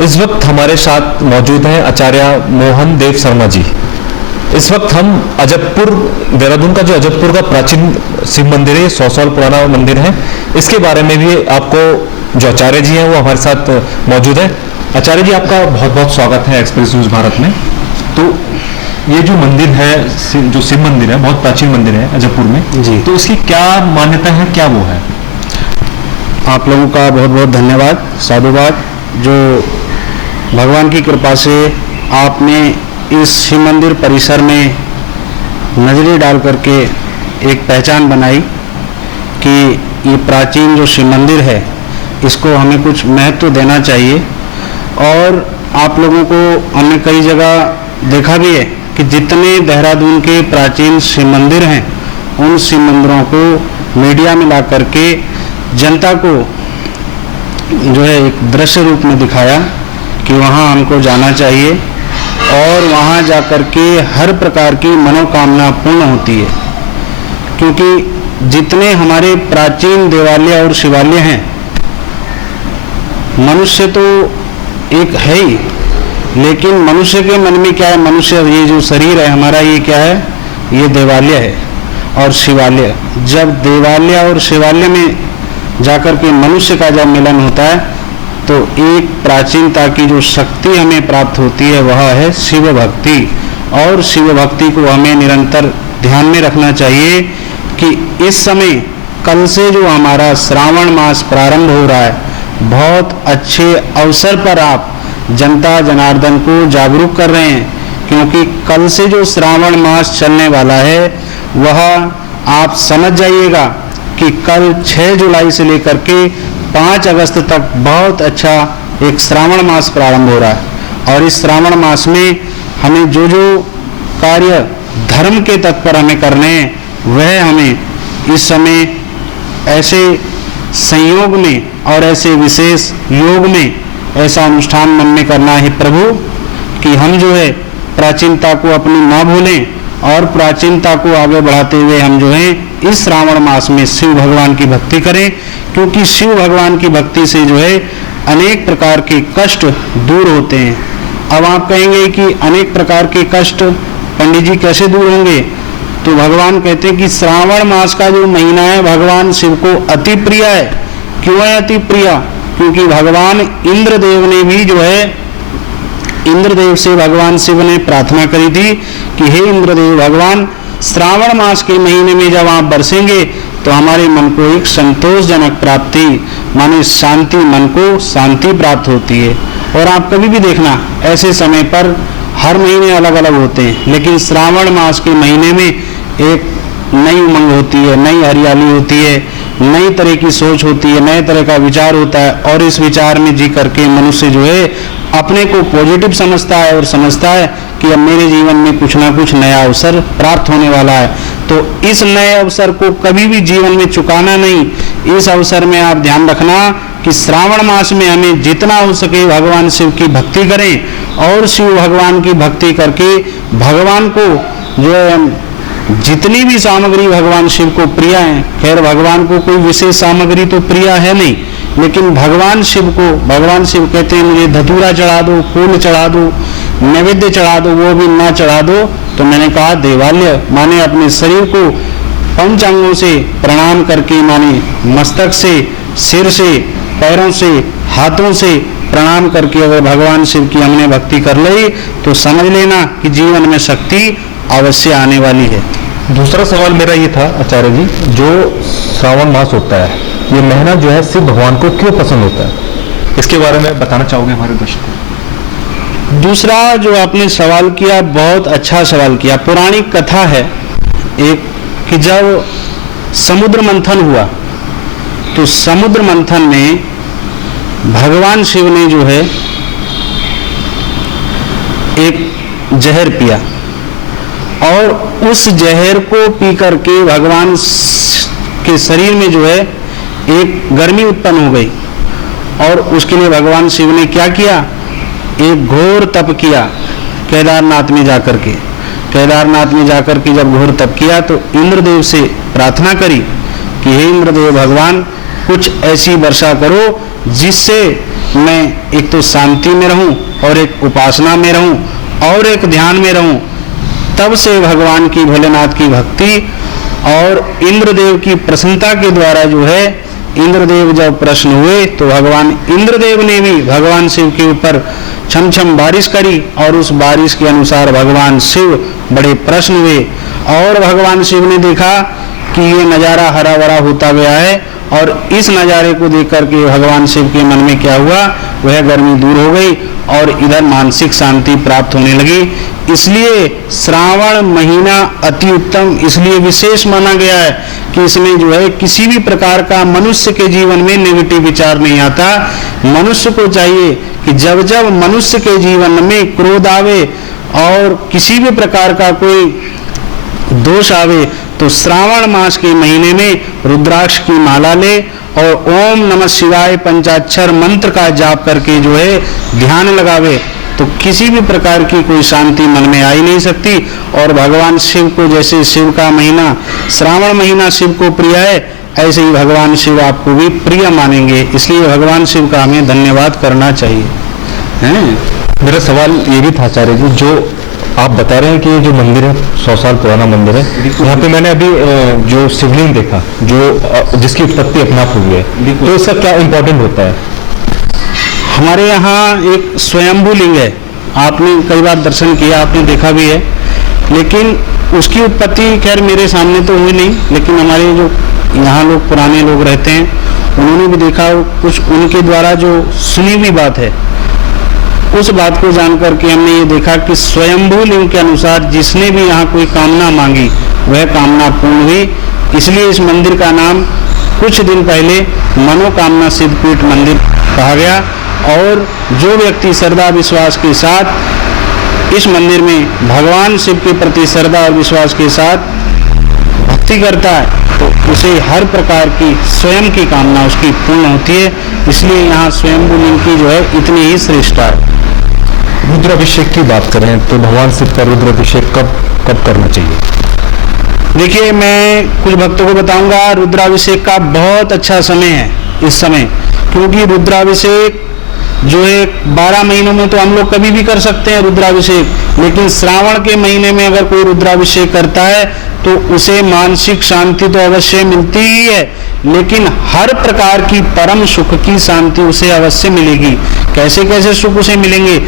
इस वक्त हमारे साथ मौजूद हैं आचार्य मोहन देव शर्मा जी। इस वक्त हम अजबपुर, देहरादून का जो अजबपुर का प्राचीन शिव मंदिर है, 100 साल पुराना मंदिर है, इसके बारे में भी आपको जो आचार्य जी हैं वो हमारे साथ मौजूद है। आचार्य जी, आपका बहुत बहुत स्वागत है एक्सप्रेस न्यूज भारत में। तो ये जो मंदिर है, जो शिव मंदिर है, बहुत प्राचीन मंदिर है अजबपुर में जी, तो इसकी क्या मान्यता है, क्या वो है? आप लोगों का बहुत बहुत धन्यवाद, साधुवाद। जो भगवान की कृपा से आपने इस शिव मंदिर परिसर में नजरें डाल करके एक पहचान बनाई कि ये प्राचीन जो शिव मंदिर है इसको हमें कुछ महत्व देना चाहिए। और आप लोगों को हमने कई जगह देखा भी है कि जितने देहरादून के प्राचीन शिव मंदिर हैं उन शिव मंदिरों को मीडिया में ला करके जनता को जो है एक दृश्य रूप में दिखाया कि वहाँ हमको जाना चाहिए और वहाँ जा कर के हर प्रकार की मनोकामना पूर्ण होती है। क्योंकि जितने हमारे प्राचीन देवालय और शिवालय हैं, मनुष्य तो एक है ही, लेकिन मनुष्य के मन में क्या है, मनुष्य ये जो शरीर है हमारा, ये क्या है, ये देवालय है और शिवालय। जब देवालय और शिवालय में जाकर के मनुष्य का जब मिलन होता है तो एक प्राचीनता की जो शक्ति हमें प्राप्त होती है वह है शिव भक्ति। और शिव भक्ति को हमें निरंतर ध्यान में रखना चाहिए कि इस समय कल से जो हमारा श्रावण मास प्रारंभ हो रहा है, बहुत अच्छे अवसर पर आप जनता जनार्दन को जागरूक कर रहे हैं। क्योंकि कल से जो श्रावण मास चलने वाला है वह आप समझ जाइएगा कि कल 6 जुलाई से लेकर के 5 अगस्त तक बहुत अच्छा एक श्रावण मास प्रारंभ हो रहा है। और इस श्रावण मास में हमें जो जो कार्य धर्म के तत्पर पर हमें करने हैं वह हमें इस समय ऐसे संयोग में और ऐसे विशेष योग में ऐसा अनुष्ठान मन में करना है प्रभु कि हम जो है प्राचीनता को अपनी ना भूलें और प्राचीनता को आगे बढ़ाते हुए हम जो है इस श्रावण मास में शिव भगवान की भक्ति करें। क्योंकि शिव भगवान की भक्ति से जो है अनेक प्रकार के कष्ट दूर होते हैं। अब आप कहेंगे कि अनेक प्रकार के कष्ट पंडित जी कैसे दूर होंगे? तो भगवान कहते हैं कि श्रावण मास का जो महीना है भगवान शिव को अति प्रिय है। क्यों है अति प्रिय? क्योंकि भगवान इंद्रदेव ने भी जो है, इंद्रदेव से भगवान शिव ने प्रार्थना करी थी कि हे इंद्रदेव भगवान, श्रावण मास के महीने में जब आप बरसेंगे तो हमारे मन को एक संतोषजनक प्राप्ति, माने शांति, मन को शांति प्राप्त होती है। और आप कभी भी देखना ऐसे समय पर हर महीने अलग अलग होते हैं, लेकिन श्रावण मास के महीने में एक नई उमंग होती है, नई हरियाली होती है, नई तरह की सोच होती है, नए तरह का विचार होता है। और इस विचार में जी करके मनुष्य जो है अपने को पॉजिटिव समझता है और समझता है कि अब मेरे जीवन में कुछ ना कुछ नया अवसर प्राप्त होने वाला है। तो इस नए अवसर को कभी भी जीवन में चुकाना नहीं। इस अवसर में आप ध्यान रखना कि श्रावण मास में हमें जितना हो सके भगवान शिव की भक्ति करें और शिव भगवान की भक्ति करके भगवान को जो जितनी भी सामग्री भगवान शिव को प्रिय है, खैर भगवान को कोई विशेष सामग्री तो प्रिय है नहीं, लेकिन भगवान शिव को, भगवान शिव कहते हैं मुझे धतूरा चढ़ा दो, फूल चढ़ा दो, नैवेद्य चढ़ा दो, वो भी ना चढ़ा दो तो मैंने कहा देवालय, माने अपने शरीर को पंचांगों से प्रणाम करके, माने मस्तक से, सिर से, पैरों से, हाथों से प्रणाम करके अगर भगवान शिव की हमने भक्ति कर ली तो समझ लेना कि जीवन में शक्ति अवश्य आने वाली है। दूसरा सवाल मेरा ये था आचार्य जी, जो श्रावण मास होता है, ये महीना जो है शिव भगवान को क्यों पसंद होता है, इसके बारे में बताना चाहोगे हमारे दर्शकों? दूसरा जो आपने सवाल किया, बहुत अच्छा सवाल किया। पौराणिक कथा है एक कि जब समुद्र मंथन हुआ तो समुद्र मंथन में भगवान शिव ने जो है एक जहर पिया और उस जहर को पी करके भगवान के शरीर में जो है एक गर्मी उत्पन्न हो गई। और उसके लिए भगवान शिव ने क्या किया, एक घोर तप किया केदारनाथ में जाकर के। केदारनाथ में जाकर के जब घोर तप किया तो इंद्रदेव से प्रार्थना करी कि हे इंद्रदेव भगवान, कुछ ऐसी वर्षा करो जिससे मैं एक तो शांति में रहूं और एक उपासना में रहूं और एक ध्यान में रहूं, तब से भगवान की, भोलेनाथ की भक्ति और इंद्रदेव की प्रसन्नता के द्वारा जो है, इंद्रदेव जब प्रसन्न हुए तो भगवान इंद्रदेव ने भी भगवान शिव के ऊपर छम छम बारिश करी और उस बारिश के अनुसार भगवान शिव बड़े प्रसन्न हुए और भगवान शिव ने देखा कि ये नज़ारा हरा भरा होता गया है और इस नज़ारे को देख करके भगवान शिव के मन में क्या हुआ, वह गर्मी दूर हो गई और इधर मानसिक शांति प्राप्त होने लगी। इसलिए श्रावण महीना अति उत्तम इसलिए विशेष माना गया है कि इसमें जो है किसी भी प्रकार का मनुष्य के जीवन में नेगेटिव विचार नहीं आता। मनुष्य को चाहिए कि जब जब मनुष्य के जीवन में क्रोध आवे और किसी भी प्रकार का कोई दोष आवे तो श्रावण मास के महीने में रुद्राक्ष की माला ले और ओम नमः शिवाय पंचाक्षर मंत्र का जाप करके जो है ध्यान लगावे, तो किसी भी प्रकार की कोई शांति मन में आ ही नहीं सकती। और भगवान शिव को, जैसे शिव का महीना श्रावण महीना शिव को प्रिय है, ऐसे ही भगवान शिव आपको भी प्रिय मानेंगे। इसलिए भगवान शिव का हमें धन्यवाद करना चाहिए। हैं? मेरा सवाल ये भी था आचार्य जी, जो आप बता रहे हैं कि ये जो मंदिर है 100 साल पुराना मंदिर है, यहाँ पे मैंने अभी जो शिवलिंग देखा जो जिसकी उत्पत्ति अपने आप हुई है, तो इसका क्या इम्पोर्टेंट होता है? हमारे यहाँ एक स्वयंभू लिंग है, आपने कई बार दर्शन किया, आपने देखा भी है, लेकिन उसकी उत्पत्ति खैर मेरे सामने तो हुई नहीं, लेकिन हमारे जो यहाँ लोग पुराने लोग रहते हैं उन्होंने भी देखा, कुछ उनके द्वारा जो सुनी हुई बात है उस बात को जान करके हमने ये देखा कि स्वयंभू लिंग के अनुसार जिसने भी यहाँ कोई कामना मांगी वह कामना पूर्ण हुई। इसलिए इस मंदिर का नाम कुछ दिन पहले मनोकामना सिद्धपीठ मंदिर कहा गया। और जो व्यक्ति श्रद्धा विश्वास के साथ इस मंदिर में भगवान शिव के प्रति श्रद्धा और विश्वास के साथ भक्ति करता है तो उसे हर प्रकार की स्वयं की कामना उसकी पूर्ण होती है। इसलिए यहाँ स्वयंभू लिंग की जो है इतनी ही श्रेष्ठता है। रुद्राभिषेक की बात करें तो भगवान शिव का रुद्राभिषेक कब कब करना चाहिए? देखिए, मैं कुछ भक्तों को बताऊंगा, रुद्राभिषेक का बहुत अच्छा समय है इस समय, क्योंकि रुद्राभिषेक जो है 12 महीनों में तो हम लोग कभी भी कर सकते हैं रुद्राभिषेक, लेकिन श्रावण के महीने में अगर कोई रुद्राभिषेक करता है तो उसे मानसिक शांति तो अवश्य मिलती ही है, लेकिन हर प्रकार की परम सुख की शांति उसे अवश्य मिलेगी। कैसे कैसे सुख उसे मिलेंगे?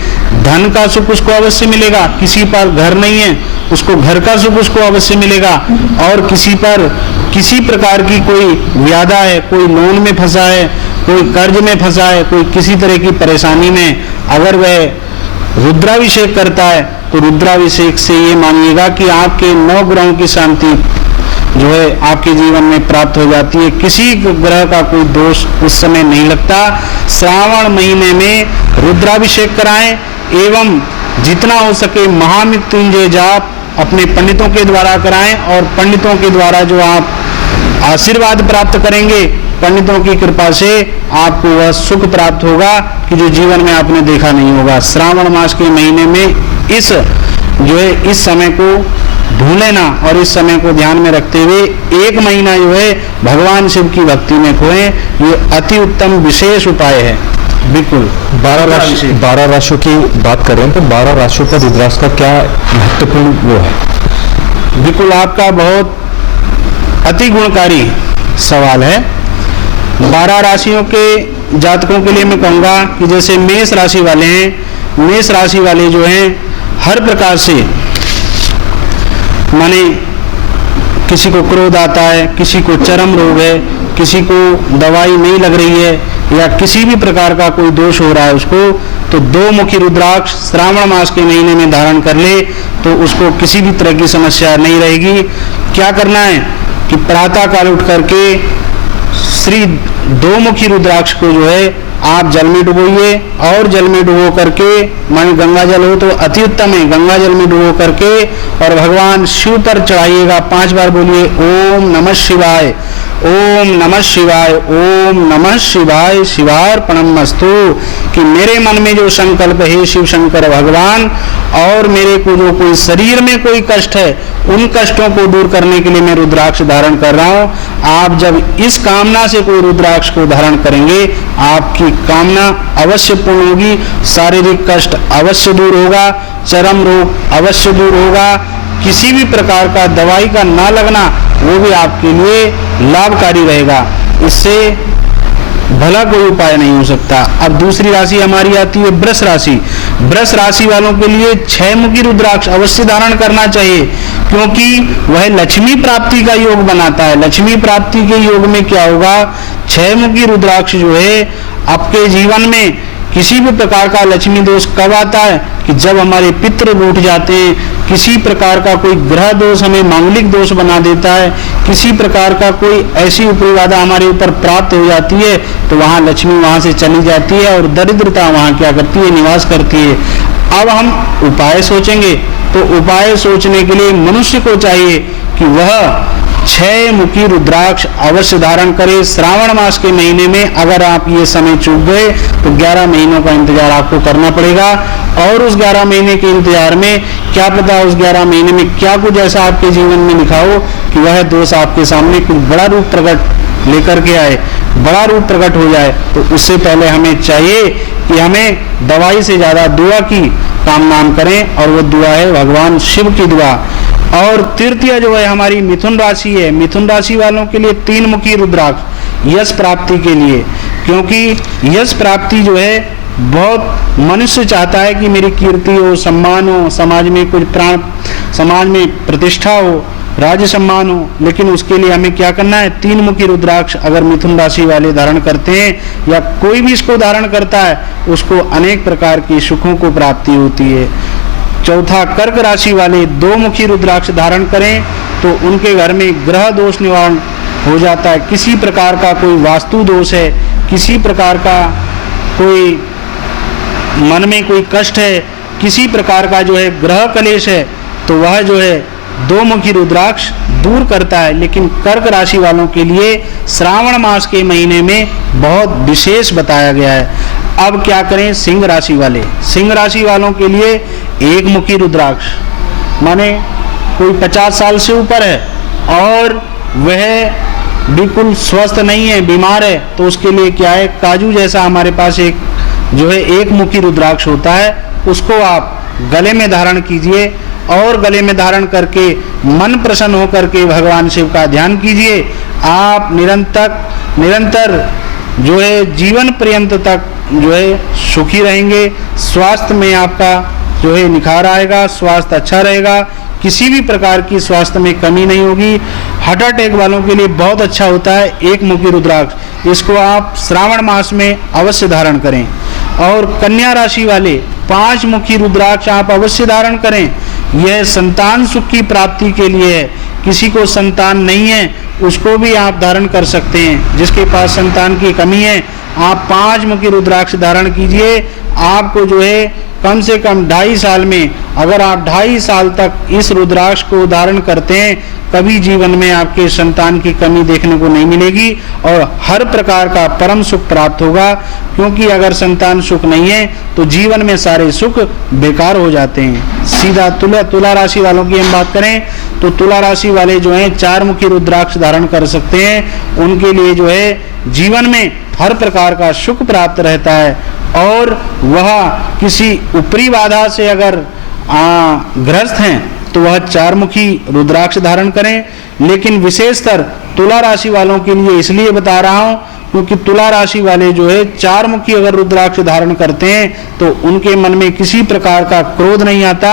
धन का सुख उसको अवश्य मिलेगा, किसी पर घर नहीं है उसको घर का सुख उसको अवश्य मिलेगा, और किसी पर किसी प्रकार की कोई व्याधा है, कोई लोन में फंसा है, कोई कर्ज में फंसा है, कोई किसी तरह की परेशानी में, अगर वह रुद्राभिषेक करता है तो रुद्राभिषेक से ये मानिएगा कि आपके 9 ग्रहों की शांति जो है आपके जीवन में प्राप्त हो जाती है। किसी ग्रह का कोई दोष उस समय नहीं लगता। श्रावण महीने में रुद्राभिषेक कराएं एवं जितना हो सके महामृत्युंजय जाप अपने पंडितों के द्वारा कराएं, और पंडितों के द्वारा जो आप आशीर्वाद प्राप्त करेंगे, पंडितों की कृपा से आपको वह सुख प्राप्त होगा कि जो जीवन में आपने देखा नहीं होगा। श्रावण मास के महीने में इस समय को भूले ना और इस समय को ध्यान में रखते हुए 1 महीना जो है भगवान शिव की भक्ति में खोएं, ये अति उत्तम विशेष उपाय है। बिल्कुल। 12 राशियों की बात करें तो 12 राशियों पर रुद्राक्ष का क्या महत्वपूर्ण वो है? बिल्कुल, आपका बहुत अति गुणकारी सवाल है। 12 राशियों के जातकों के लिए मैं कहूँगा कि जैसे मेष राशि वाले हैं, मेष राशि वाले जो हैं हर प्रकार से, माने किसी को क्रोध आता है, किसी को चरम रोग है, किसी को दवाई नहीं लग रही है, या किसी भी प्रकार का कोई दोष हो रहा है उसको, तो 2 मुखी रुद्राक्ष श्रावण मास के महीने में धारण कर ले तो उसको किसी भी तरह की समस्या नहीं रहेगी। क्या करना है कि प्रातः काल उठ करके श्री 2 मुखी रुद्राक्ष को जो है आप जल में डुबोइए, और जल में डुबो करके, माने गंगा जल हो तो अति उत्तम है, गंगा जल में डुबो करके और भगवान शिव पर चढ़ाइएगा। 5 बार बोलिए ओम नमः शिवाय, ओम नमः शिवाय, ओम नमः शिवाय, शिवार्पणमस्तु। कि मेरे मन में जो संकल्प है शिव शंकर भगवान, और मेरे को जो कोई शरीर में कोई कष्ट है, उन कष्टों को दूर करने के लिए मैं रुद्राक्ष धारण कर रहा हूँ। आप जब इस कामना से कोई रुद्राक्ष को धारण करेंगे, आपकी कामना अवश्य पूर्ण होगी, शारीरिक कष्ट अवश्य दूर होगा, चरम रोग अवश्य दूर होगा, किसी भी प्रकार का दवाई का ना लगना वो भी आपके लिए लाभकारी रहेगा। इससे भला कोई उपाय नहीं हो सकता। अब दूसरी राशि हमारी आती है वृष राशि। वृष राशि वालों के लिए 6 मुखी रुद्राक्ष अवश्य धारण करना चाहिए, क्योंकि वह लक्ष्मी प्राप्ति का योग बनाता है। लक्ष्मी प्राप्ति के योग में क्या होगा, 6 मुखी रुद्राक्ष जो है आपके जीवन में किसी भी प्रकार का लक्ष्मी दोष कब आता है कि जब हमारे पितृ रूठ जाते हैं, किसी प्रकार का कोई ग्रह दोष हमें मांगलिक दोष बना देता है, किसी प्रकार का कोई ऐसी ऊपरी बाधा हमारे ऊपर प्राप्त हो जाती है, तो वहाँ लक्ष्मी वहाँ से चली जाती है और दरिद्रता वहाँ क्या करती है, निवास करती है। अब हम उपाय सोचेंगे, तो उपाय सोचने के लिए मनुष्य को चाहिए कि वह 6 मुखी रुद्राक्ष अवश्य धारण करें। श्रावण मास के महीने में अगर आप ये समय चूक गए तो 11 महीनों का इंतजार आपको करना पड़ेगा, और उस 11 महीने के इंतजार में क्या पता उस 11 महीने में क्या कुछ ऐसा आपके जीवन में लिखा हो कि वह दोष आपके सामने कुछ बड़ा रूप प्रकट लेकर के आए, बड़ा रूप प्रकट हो जाए। तो उससे पहले हमें चाहिए कि हमें दवाई से ज्यादा दुआ की कामना करें, और वो दुआ है भगवान शिव की दुआ। और तृतीय जो है हमारी मिथुन राशि है। मिथुन राशि वालों के लिए 3 मुखी रुद्राक्ष यश प्राप्ति के लिए, क्योंकि यश प्राप्ति जो है बहुत मनुष्य चाहता है कि मेरी कीर्ति हो, सम्मान हो, समाज में कुछ प्राण, समाज में प्रतिष्ठा हो, राज्य सम्मान हो, लेकिन उसके लिए हमें क्या करना है, 3 मुखी रुद्राक्ष अगर मिथुन राशि वाले धारण करते हैं या कोई भी इसको धारण करता है, उसको अनेक प्रकार की सुखों को प्राप्ति होती है। चौथा, कर्क राशि वाले 2 मुखी रुद्राक्ष धारण करें तो उनके घर में ग्रह दोष निवारण हो जाता है। किसी प्रकार का कोई वास्तु दोष है, किसी प्रकार का कोई मन में कोई कष्ट है, किसी प्रकार का जो है ग्रह कलेश है, तो वह जो है 2 मुखी रुद्राक्ष दूर करता है। लेकिन कर्क राशि वालों के लिए श्रावण मास के महीने में बहुत विशेष बताया गया है। अब क्या करें, सिंह राशि वाले, सिंह राशि वालों के लिए 1 मुखी रुद्राक्ष, माने कोई 50 साल से ऊपर है और वह बिल्कुल स्वस्थ नहीं है, बीमार है, तो उसके लिए क्या है, काजू जैसा हमारे पास एक जो है 1 मुखी रुद्राक्ष होता है, उसको आप गले में धारण कीजिए और गले में धारण करके मन प्रसन्न होकर के भगवान शिव का ध्यान कीजिए। आप निरंतर जो है जीवन पर्यंत तक जो है सुखी रहेंगे। स्वास्थ्य में आपका जो है निखार आएगा, स्वास्थ्य अच्छा रहेगा, किसी भी प्रकार की स्वास्थ्य में कमी नहीं होगी। हार्ट अटैक वालों के लिए बहुत अच्छा होता है 1 मुखी रुद्राक्ष, इसको आप श्रावण मास में अवश्य धारण करें। और कन्या राशि वाले 5 मुखी रुद्राक्ष आप अवश्य धारण करें। यह संतान सुख की प्राप्ति के लिए है। किसी को संतान नहीं है उसको भी आप धारण कर सकते हैं। जिसके पास संतान की कमी है, आप 5 मुखी रुद्राक्ष धारण कीजिए। आपको जो है कम से कम 2.5 साल में, अगर आप 2.5 साल तक इस रुद्राक्ष को धारण करते हैं, कभी जीवन में आपके संतान की कमी देखने को नहीं मिलेगी और हर प्रकार का परम सुख प्राप्त होगा। क्योंकि अगर संतान सुख नहीं है तो जीवन में सारे सुख बेकार हो जाते हैं। सीधा तुला राशि वालों की हम बात करें तो तुला राशि वाले जो हैं 4 मुखी रुद्राक्ष धारण कर सकते हैं। उनके लिए जो है जीवन में हर प्रकार का सुख प्राप्त रहता है और वह किसी ऊपरी बाधा से अगर ग्रस्त हैं तो वह 4 मुखी रुद्राक्ष धारण करें। लेकिन विशेषतर तुला राशि वालों के लिए इसलिए बता रहा हूं क्योंकि तुला राशि वाले जो है 4 मुखी अगर रुद्राक्ष धारण करते हैं तो उनके मन में किसी प्रकार का क्रोध नहीं आता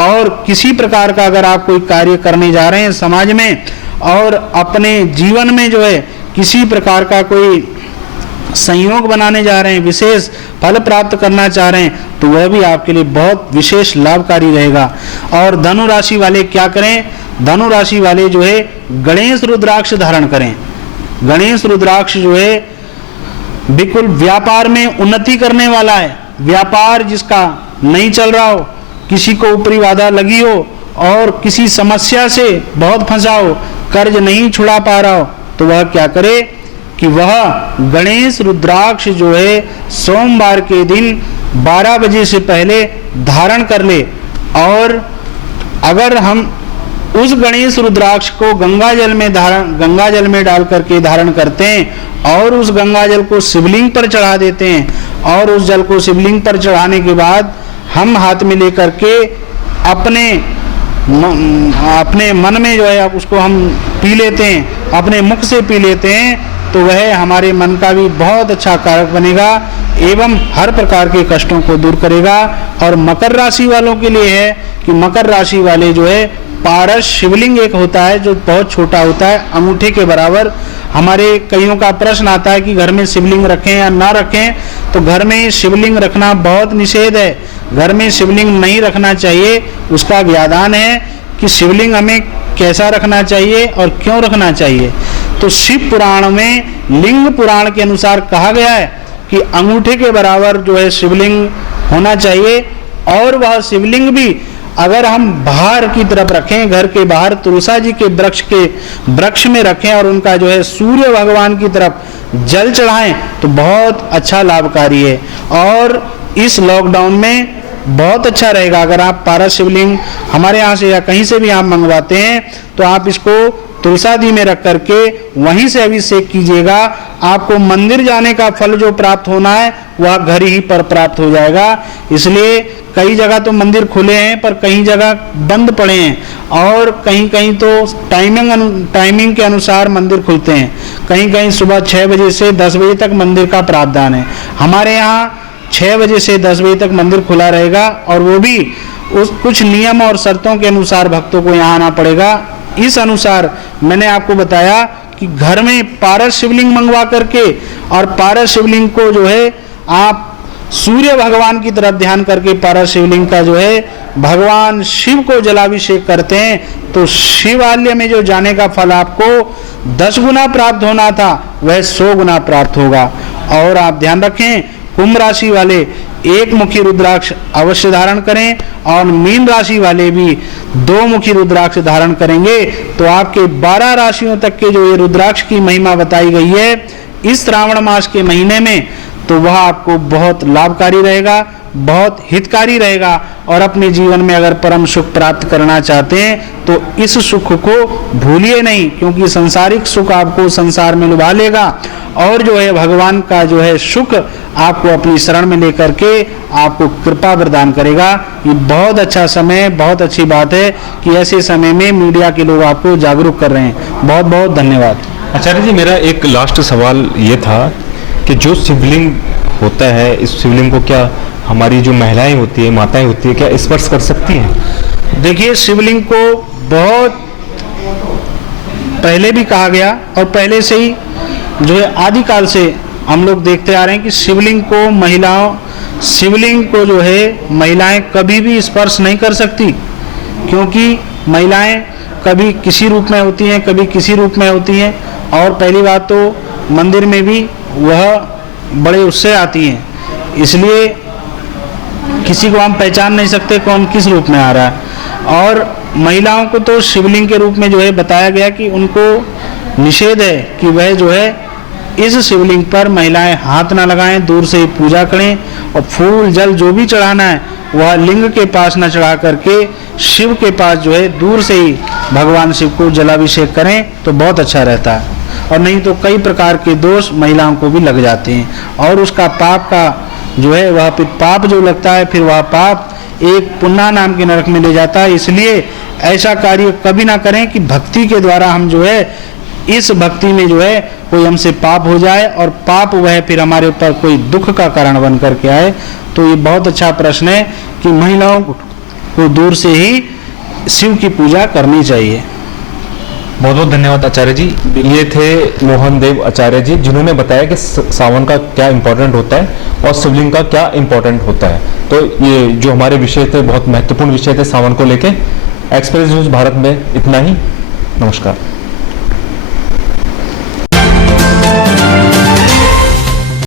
और किसी प्रकार का अगर आप कोई कार्य करने जा रहे हैं समाज में और अपने जीवन में जो है किसी प्रकार का कोई संयोग बनाने जा रहे हैं, विशेष फल प्राप्त करना चाह रहे हैं, तो वह भी आपके लिए बहुत विशेष लाभकारी रहेगा। और धनु राशि वाले क्या करें, धनु राशि वाले जो है गणेश रुद्राक्ष धारण करें। गणेश रुद्राक्ष जो है बिल्कुल व्यापार में उन्नति करने वाला है। व्यापार जिसका नहीं चल रहा हो, किसी को ऊपरी बाधा लगी हो और किसी समस्या से बहुत फंसा हो, कर्ज नहीं छुड़ा पा रहा हो, तो वह क्या करे कि वह गणेश रुद्राक्ष जो है सोमवार के दिन 12 बजे से पहले धारण कर ले। और अगर हम उस गणेश रुद्राक्ष को गंगा जल में डाल करके धारण करते हैं और उस गंगा जल को शिवलिंग पर चढ़ा देते हैं और उस जल को शिवलिंग पर चढ़ाने के बाद हम हाथ में लेकर के अपने मन में जो है उसको हम पी लेते हैं, अपने मुख से पी लेते हैं, तो वह हमारे मन का भी बहुत अच्छा कारक बनेगा एवं हर प्रकार के कष्टों को दूर करेगा। और मकर राशि वालों के लिए है कि मकर राशि वाले जो है पारस शिवलिंग एक होता है जो बहुत छोटा होता है, अंगूठे के बराबर। हमारे कईयों का प्रश्न आता है कि घर में शिवलिंग रखें या ना रखें, तो घर में शिवलिंग रखना बहुत निषेध है, घर में शिवलिंग नहीं रखना चाहिए। उसका व्याधान है कि शिवलिंग हमें कैसा रखना चाहिए और क्यों रखना चाहिए। तो शिव पुराण में लिंग पुराण के अनुसार कहा गया है कि अंगूठे के बराबर जो है शिवलिंग होना चाहिए। और वह शिवलिंग भी अगर हम बाहर की तरफ रखें, घर के बाहर तुलसा जी के वृक्ष में रखें और उनका जो है सूर्य भगवान की तरफ जल चढ़ाएं तो बहुत अच्छा लाभकारी है। और इस लॉकडाउन में बहुत अच्छा रहेगा अगर आप पारस शिवलिंग हमारे यहाँ से या कहीं से भी आप मंगवाते हैं तो आप इसको तुलसादी में रख करके वहीं से अभिषेक कीजिएगा। आपको मंदिर जाने का फल जो प्राप्त होना है वह घर ही पर प्राप्त हो जाएगा। इसलिए कई जगह तो मंदिर खुले हैं पर कई जगह बंद पड़े हैं और कहीं कहीं तो टाइमिंग के अनुसार मंदिर खुलते हैं। कहीं कहीं सुबह 6 बजे से 10 बजे तक मंदिर का प्रावधान है। हमारे यहाँ 6 बजे से 10 बजे तक मंदिर खुला रहेगा और वो भी उस कुछ नियम और शर्तों के अनुसार भक्तों को यहाँ आना पड़ेगा। इस अनुसार मैंने आपको बताया कि घर में पारस शिवलिंग मंगवा करके और पारस शिवलिंग को जो है आप सूर्य भगवान की तरफ ध्यान करके पारस शिवलिंग का जो है भगवान शिव को जलाभिषेक करते हैं तो शिवालय में जो जाने का फल आपको 10 गुना प्राप्त होना था वह 100 गुना प्राप्त होगा। और आप ध्यान रखें, कुंभ राशि वाले एक मुखी रुद्राक्ष अवश्य धारण करें और मीन राशि वाले भी 2 मुखी रुद्राक्ष धारण करेंगे तो आपके 12 राशियों तक के जो ये रुद्राक्ष की महिमा बताई गई है इस श्रावण मास के महीने में, तो वह आपको बहुत लाभकारी रहेगा, बहुत हितकारी रहेगा। और अपने जीवन में अगर परम सुख प्राप्त करना चाहते हैं तो इस सुख को भूलिए नहीं, क्योंकि सांसारिक सुख आपको संसार में लुभा लेगा और जो है भगवान का जो है सुख आपको अपनी शरण में लेकर के आपको कृपा प्रदान करेगा। ये बहुत अच्छा समय, बहुत अच्छी बात है कि ऐसे समय में मीडिया के लोग आपको जागरूक कर रहे हैं। बहुत बहुत धन्यवाद। आचार्य जी, मेरा एक लास्ट सवाल ये था कि जो शिवलिंग होता है, इस शिवलिंग को क्या हमारी जो महिलाएं होती है, माताएं होती है, क्या स्पर्श कर सकती हैं? देखिए, शिवलिंग को बहुत पहले भी कहा गया और पहले से ही जो है आदिकाल से हम लोग देखते आ रहे हैं कि शिवलिंग को जो है महिलाएं कभी भी स्पर्श नहीं कर सकती, क्योंकि महिलाएं कभी किसी रूप में होती हैं, कभी किसी रूप में होती हैं। और पहली बात तो मंदिर में भी वह बड़े उससे आती हैं, इसलिए किसी को हम पहचान नहीं सकते कौन किस रूप में आ रहा है। और महिलाओं को तो शिवलिंग के रूप में जो है बताया गया कि उनको निषेध है कि वह जो है इस शिवलिंग पर महिलाएं हाथ ना लगाएं, दूर से ही पूजा करें और फूल जल जो भी चढ़ाना है वह लिंग के पास न चढ़ा करके शिव के पास जो है दूर से ही भगवान शिव को जलाभिषेक करें तो बहुत अच्छा रहता है। और नहीं तो कई प्रकार के दोष महिलाओं को भी लग जाते हैं और उसका पाप का जो है वह फिर पाप जो लगता है फिर वह पाप एक पुण्य नाम के नरक में ले जाता है। इसलिए ऐसा कार्य कभी ना करें कि भक्ति के द्वारा हम जो है इस भक्ति में जो है कोई हमसे पाप हो जाए और पाप वह फिर हमारे ऊपर कोई दुख का कारण बन करके आए। तो ये बहुत अच्छा प्रश्न है कि महिलाओं को दूर से ही शिव की पूजा करनी चाहिए। बहुत बहुत धन्यवाद आचार्य जी। ये थे मोहन देव आचार्य जी, जिन्होंने बताया कि सावन का क्या इंपॉर्टेंट होता है और शिवलिंग का क्या इंपॉर्टेंट होता है। तो ये जो हमारे विषय थे, बहुत महत्वपूर्ण विषय थे सावन को लेके। एक्सप्रेस न्यूज भारत में इतना ही। नमस्कार।